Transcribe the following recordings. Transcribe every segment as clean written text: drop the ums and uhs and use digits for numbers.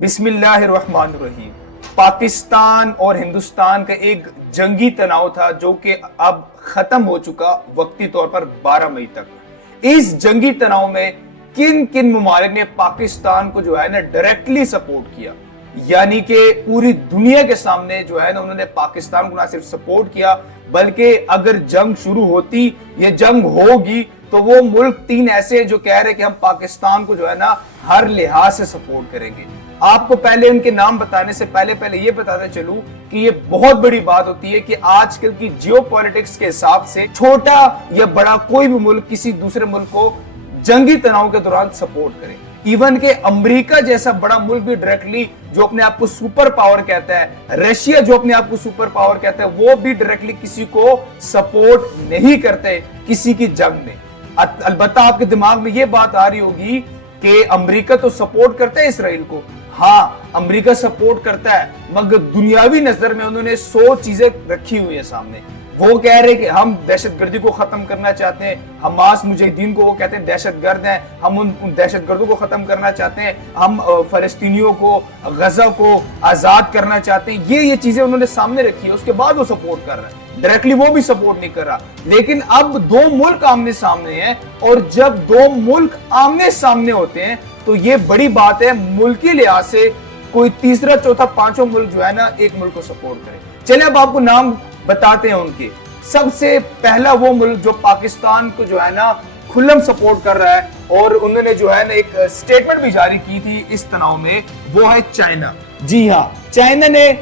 बिस्मिल्लाहिर्रहमानिर्रहीम। पाकिस्तान और हिंदुस्तान का एक जंगी तनाव था जो कि अब खत्म हो चुका वक्ती तौर पर 12 मई तक। इस जंगी तनाव में किन किन ममालिक ने पाकिस्तान को जो है ना डायरेक्टली सपोर्ट किया, यानी कि पूरी दुनिया के सामने जो है ना उन्होंने पाकिस्तान को ना सिर्फ सपोर्ट किया बल्कि अगर जंग शुरू होती या जंग होगी तो वो मुल्क तीन ऐसे हैं जो कह रहे हैं कि हम पाकिस्तान को जो है ना हर लिहाज से सपोर्ट करेंगे। आपको पहले उनके नाम बताने से पहले ये बताते चलूं कि ये बहुत बड़ी बात होती है कि आजकल की जियोपॉलिटिक्स के हिसाब से छोटा या बड़ा कोई भी मुल्क किसी दूसरे मुल्क को जंगी तनाव के दौरान सपोर्ट करे। इवन के अमेरिका जैसा बड़ा मुल्क भी डायरेक्टली जो अपने आप को सुपर पावर कहता है, रशिया जो अपने आप को सुपर पावर कहता है, वो भी डायरेक्टली किसी को सपोर्ट नहीं करते किसी की जंग में। अलबत्ता आपके दिमाग में ये बात आ रही होगी कि अमेरिका तो सपोर्ट करता है इसराइल को। हाँ, अमेरिका सपोर्ट करता है, मगर दुनियावी नजर में उन्होंने 100 चीजें रखी हुई है सामने। वो कह रहे कि हम दहशतगर्दी को खत्म करना चाहते हैं, हमास मुजाहिदीन को वो कहते हैं दहशतगर्द हैं, हम उन दहशतगर्दों को खत्म करना चाहते हैं, हम फलस्तीनियों को, गजा को आजाद करना चाहते हैं। ये चीजें उन्होंने सामने रखी है, उसके बाद वो सपोर्ट कर रहा है। डायरेक्टली वो भी सपोर्ट नहीं कर रहा, लेकिन अब दो मुल्क आमने सामने हैं, और जब दो मुल्क आमने सामने होते हैं तो ये बड़ी बात है मुल्की लिहाज से कोई तीसरा चौथा पांचों मुल्क जो है ना एक मुल्क को सपोर्ट करे। चलिए अब आपको नाम बताते हैं उनके। सबसे पहला वो मुल्क जो पाकिस्तान को जो है ना खुल्लम सपोर्ट कर रहा है और उन्होंने जो है ना एक स्टेटमेंट भी जारी की थी इस तनाव में, वो है चाइना। जी हाँ, चाइना ने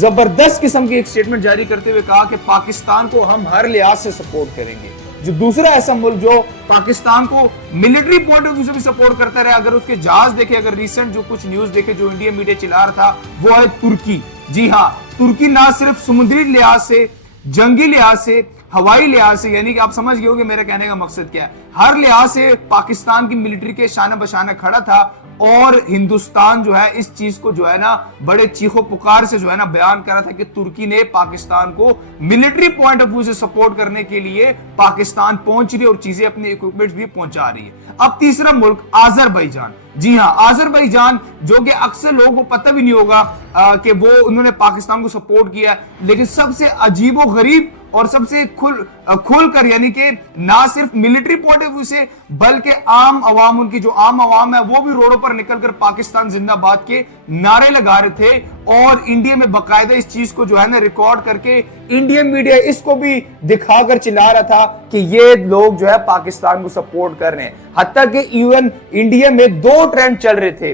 जबरदस्त किस्म की एक स्टेटमेंट जारी करते हुए कहा कि पाकिस्तान को हम हर लिहाज से सपोर्ट करेंगे। जो दूसरा ऐसा मुल्क जो पाकिस्तान को मिलिट्री पॉइंट ऑफ व्यू से भी सपोर्ट करता रहा, अगर उसके जहाज देखे, अगर रिसेंट जो कुछ न्यूज देखे जो इंडियन मीडिया चिल्ला रहा था, वो है तुर्की। जी हाँ, तुर्की ना सिर्फ समुद्री लिहाज से, जंगी लिहाज से, हवाई लिहाज से, यानी कि आप समझ गए होंगे मेरा कहने का मकसद क्या है, हर लिहाज से पाकिस्तान की मिलिट्री के शाना बशाना खड़ा था। और हिंदुस्तान जो है इस चीज को जो है ना बड़े चीखों पुकार से जो है ना बयान कर रहा था कि तुर्की ने पाकिस्तान को मिलिट्री पॉइंट ऑफ व्यू से सपोर्ट करने के लिए पाकिस्तान पहुंच रही है और चीजें अपने इक्विपमेंट्स भी पहुंचा रही है। अब तीसरा मुल्क अजरबैजान। जी हाँ, अजरबैजान जो कि अक्सर लोगों को पता भी नहीं होगा कि वो उन्होंने पाकिस्तान को सपोर्ट किया, लेकिन सबसे अजीबो गरीब और सबसे खुल कर, यानी कि ना सिर्फ मिलिट्री पॉइंट ऑफ व्यू से बल्कि आम अवाम, उनकी जो आम अवाम है वो भी रोडों पर निकलकर पाकिस्तान जिंदाबाद के नारे लगा रहे थे। और इंडिया में बकायदा इस चीज को जो है ना रिकॉर्ड करके इंडियन मीडिया इसको भी दिखाकर चिल्ला रहा था कि ये लोग जो है पाकिस्तान को सपोर्ट कर रहे हैं। हत्ता कि इवन इंडिया में दो ट्रेंड चल रहे थे,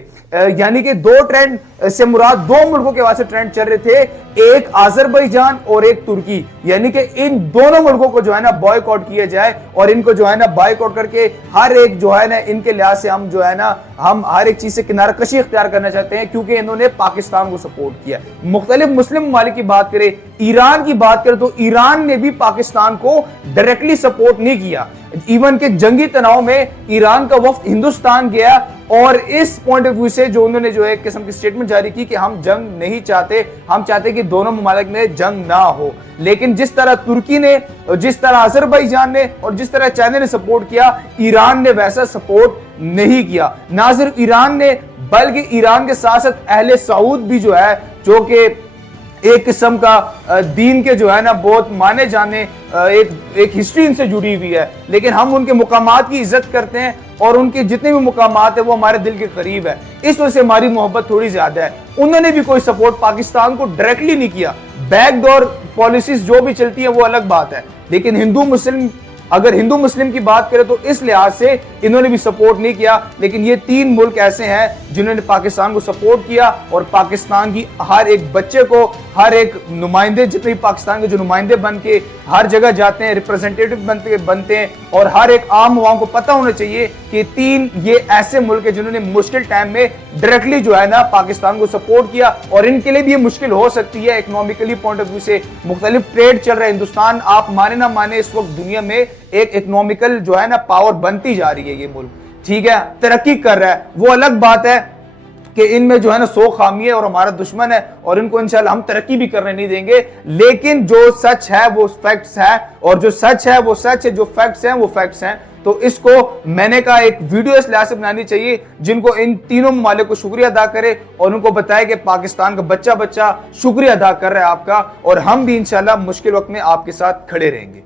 यानी कि दो ट्रेंड से मुराद दो मुल्कों के वास्ते ट्रेंड चल रहे थे, एक अजरबैजान और एक तुर्की, यानी कि इन दोनों मुल्कों को जो है ना बॉयकॉट किया जाए और इनको जो है ना बॉयकॉट करके हर एक जो है ना इनके लिहाज से हम जो है ना हम हर एक चीज से किनारा कशी इख्तियार करना चाहते हैं, क्योंकि इन्होंने पाकिस्तान को सपोर्ट किया। मुख्तलिफ मुस्लिम ममालिक की बात करें, ईरान की बात करें तो ईरान ने भी पाकिस्तान को डायरेक्टली सपोर्ट नहीं किया। इवन के जंगी तनाव में ईरान का वफ्द हिंदुस्तान गया और इस पॉइंट ऑफ व्यू से जो उन्होंने जो एक किस्म की स्टेटमेंट जारी की कि हम जंग नहीं चाहते, हम चाहते कि दोनों ममालिक में जंग ना हो। लेकिन जिस तरह तुर्की ने, जिस तरह अजरबैजान ने और जिस तरह चाइना ने सपोर्ट किया, ईरान ने वैसा सपोर्ट नहीं किया। ना सिर्फ ईरान ने बल्कि ईरान के साथ साथ अहले सऊद भी जो है, जो कि एक किस्म का दीन के जो है ना बहुत माने जाने एक हिस्ट्री इनसे जुड़ी हुई है, लेकिन हम उनके मुकामात की इज्जत करते हैं और उनके जितने भी मुकामात है वो हमारे दिल के करीब है, इस वजह से हमारी मोहब्बत थोड़ी ज्यादा है। उन्होंने भी कोई सपोर्ट पाकिस्तान को डायरेक्टली नहीं किया। बैकडोर पॉलिसीज जो भी चलती है वो अलग बात है, लेकिन अगर हिंदू मुस्लिम की बात करें तो इस लिहाज से इन्होंने भी सपोर्ट नहीं किया। लेकिन ये तीन मुल्क ऐसे हैं जिन्होंने पाकिस्तान को सपोर्ट किया और पाकिस्तान की हर एक बच्चे को, हर एक नुमाइंदे, जितने भी पाकिस्तान के जो नुमाइंदे बन के हर जगह जाते हैं, रिप्रेजेंटेटिव बनते हैं, और हर एक आम आवाम को पता होना चाहिए कि तीन ये ऐसे मुल्क है जिन्होंने मुश्किल टाइम में डायरेक्टली जो है ना पाकिस्तान को सपोर्ट किया। और इनके लिए भी ये मुश्किल हो सकती है इकोनॉमिकली पॉइंट ऑफ व्यू से। मुख्तलिफ ट्रेड चल रहा है, हिंदुस्तान आप माने ना माने इस वक्त दुनिया में एक इकोनॉमिकल जो है ना पावर बनती जा रही है। ये मुल्क ठीक है तरक्की कर रहा है, वो अलग बात है कि इनमें जो है ना 100 खामी है और हमारा दुश्मन है और इनको इंशाल्लाह हम तरक्की भी करने नहीं देंगे। लेकिन जो सच है वो फैक्ट्स है, और जो सच है वो सच है, जो फैक्ट्स हैं वो फैक्ट्स हैं। تو اس کو میں نے کہا ایک ویڈیو اس لحاظ سے بنانی چاہیے جن کو ان تینوں ممالک کو شکریہ ادا کرے اور ان کو بتائے کہ پاکستان کا بچہ بچہ شکریہ ادا کر رہا ہے آپ کا، اور ہم بھی انشاءاللہ مشکل وقت میں آپ کے ساتھ کھڑے رہیں گے۔